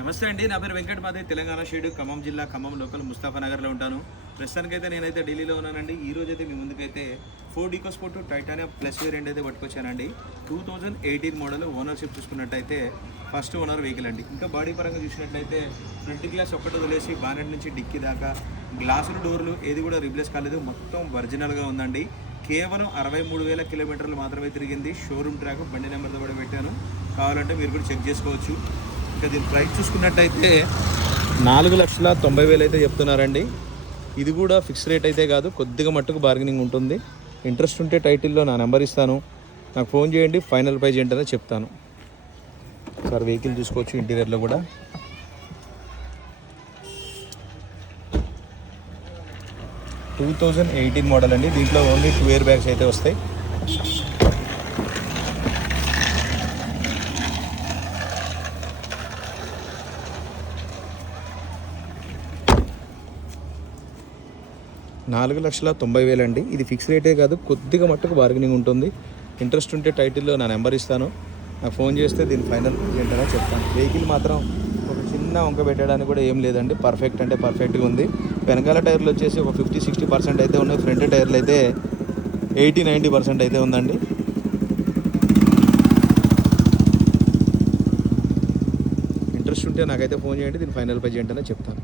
నమస్తే అండి. నా పేరు వెంకట్ మాదే, తెలంగాణ షేడు, ఖమ్మం జిల్లా, ఖమ్మం లోకల్ ముస్తాఫానగర్లో ఉంటాను. ప్రస్తుతానికైతే నేనైతే ఢిల్లీలో ఉన్నానండి. ఈ రోజు అయితే మీ ముందుకైతే Ford EcoSport titanium plus variant అయితే పట్టుకొచ్చానండి. 2018 మోడల్. ఓనర్షిప్ చూసుకున్నట్టయితే ఫస్ట్ ఓనర్ వెహికల్ అండి. ఇంకా బాడీ పరంగా చూసినట్లయితే ఫ్రంట్ గ్లాస్ ఒక్కటి వదిలేసి బానెట్ నుంచి డిక్కీ దాకా గ్లాసులు, డోర్లు ఏది కూడా రీప్లేస్ కాలేదు. మొత్తం ఒరిజినల్గా ఉందండి. కేవలం 63,000 కిలోమీటర్లు మాత్రమే తిరిగింది. షోరూమ్ ట్రాక్, బండి నెంబర్తో కూడా పెట్టాను, కావాలంటే మీరు కూడా చెక్ చేసుకోవచ్చు. ఇంకా దీని ప్రైస్ చూసుకున్నట్టయితే 4,90,000 అయితే చెప్తున్నారండి. ఇది కూడా ఫిక్స్ రేట్ అయితే కాదు, కొద్దిగా మట్టుకు బార్గెనింగ్ ఉంటుంది. ఇంట్రెస్ట్ ఉంటే టైటిల్లో నా నెంబర్ ఇస్తాను, నాకు ఫోన్ చేయండి. ఫైనల్ ప్రైజ్ ఏంటనే చెప్తాను. సార్ వెహికల్ చూసుకోవచ్చు. ఇంటీరియర్లో కూడా 2018 మోడల్ అండి. దీంట్లో ఓన్లీ 2 ఎయిర్ బ్యాగ్స్ అయితే వస్తాయి. $4,90,000 అండి. ఇది ఫిక్స్ రేటే కాదు, కొద్దిగా మట్టుకు బార్గెనింగ్ ఉంటుంది. ఇంట్రెస్ట్ ఉంటే టైటిల్లో నా నెంబర్ ఇస్తాను, నాకు ఫోన్ చేస్తే దీని ఫైనల్ ఏంటనే చెప్తాను. వెహికల్ మాత్రం ఒక చిన్న వంక పెట్టడానికి కూడా ఏం లేదండి. పర్ఫెక్ట్ అంటే పర్ఫెక్ట్గా ఉంది. వెనకాల టైర్లు వచ్చేసి ఒక 50-60% అయితే ఉన్నాయి. ఫ్రంట్ టైర్లు అయితే 80-90% అయితే ఉందండి. ఇంట్రెస్ట్ ఉంటే నాకైతే ఫోన్ చేయండి, దీని ఫైనల్ ప్రైజ్ ఏంటనే చెప్తాను.